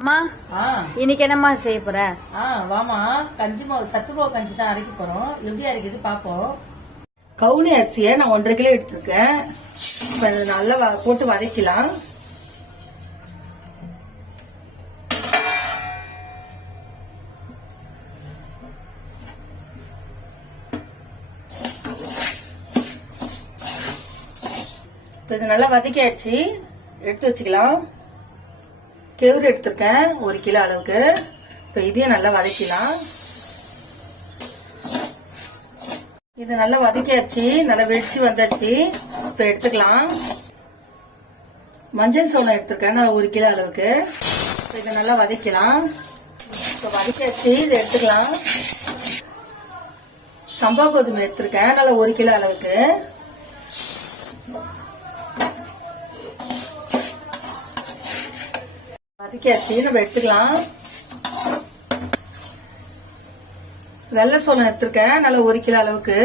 அம்மா இன்னைக்கு என்னம்மா செய்ய போற? வாமா கஞ்சி மாவு சத்து மாவு கஞ்சி தான் அரைக்க போறோம். எப்படி அரைக்குது பாப்போம். கவுனி அரிசியை நான் ஒன்றரை கிலோ எடுத்திருக்கேன். நல்லா போட்டு வதக்கலாம் இப்ப இது நல்லா வதக்கியாச்சு. எடுத்து வச்சுக்கலாம். கெவுரு எடுத்திருக்கேன் ஒரு கிலோ அளவுக்கு. இப்போ இதையும் நல்லா வதக்கலாம் இது நல்லா வதக்கியாச்சு நல்லா வெடிச்சு வந்தாச்சு. இப்போ எடுத்துக்கலாம். மஞ்சள் சோளம் எடுத்திருக்கேன் நான் ஒரு கிலோ அளவுக்கு. இப்போ இதை நல்லா வதக்கலாம் இப்போ வதக்கியாச்சு இதை எடுத்துக்கலாம். சம்பா கோதுமை எடுத்திருக்கேன் நல்லா ஒரு கிலோ அளவுக்கு. வதக்கியாச்சு நம்ம எடுத்துக்கலாம். வெள்ளை சோளம் எடுத்திருக்கேன். நல்லா ஒரு கிலோ அளவுக்கு.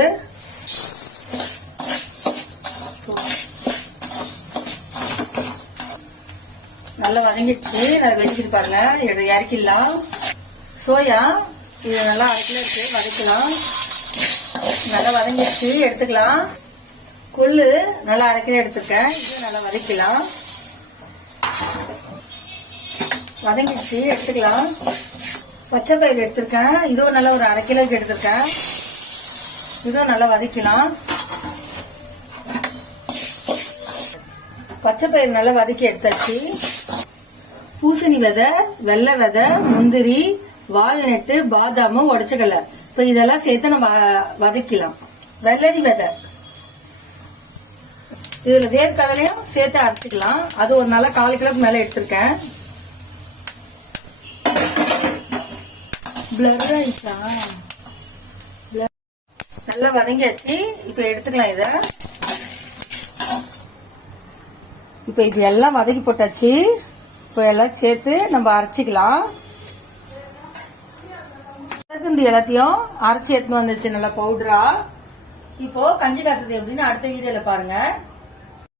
நல்லா வதங்கிடுச்சு. நல்லா வெடிக்குது பாருங்க. இதை இறக்கிடலாம். சோயா இது நல்லா அரைக்கல இருக்கு வதக்கலாம். நல்லா வதங்கிடுச்சு. எடுத்துக்கலாம். கொள்ளு நல்லா அரைக்கல எடுத்துருக்கேன் எடுத்திருக்கேன். இது நல்லா வதக்கலாம் வதங்கிடுச்சு எடுத்துக்கலாம். பச்சை பயிர் எடுத்திருக்கேன். இதுவும் நல்லா ஒரு அரை கிலோக்கு எடுத்திருக்கேன். இதுவும் நல்லா வதக்கலாம். பச்சை பயிர் நல்லா வதக்கி எடுத்தாச்சு. பூசணி விதை வெள்ளை விதை முந்திரி வால்நட்டு பாதாமு உடச்சக்கடலை இப்ப இதெல்லாம் சேர்த்து நம்ம வதக்கலாம். வெள்ளரி விதை. இதுல வேர்க்கடலையும் சேர்த்து அரைச்சிக்கலாம். அது ஒரு நல்லா கால் கிலோக்கு மேல எடுத்திருக்கேன். பிளர் ஆயிடுச்சா நல்லா வதங்கியாச்சு. இப்ப எடுத்துக்கலாம் இத. இப்ப இது எல்லாம் வதக்கி போட்டாச்சு. இப்ப எல்லாம் சேர்த்து நம்ம அரைச்சிக்கலாம். இந்த எல்லாத்தையும் அரைச்சி எடுத்துன்னு வந்துச்சு நல்லா பவுடரா இப்போ கஞ்சி காசுறது எப்படின்னு அடுத்த வீடியோல பாருங்க.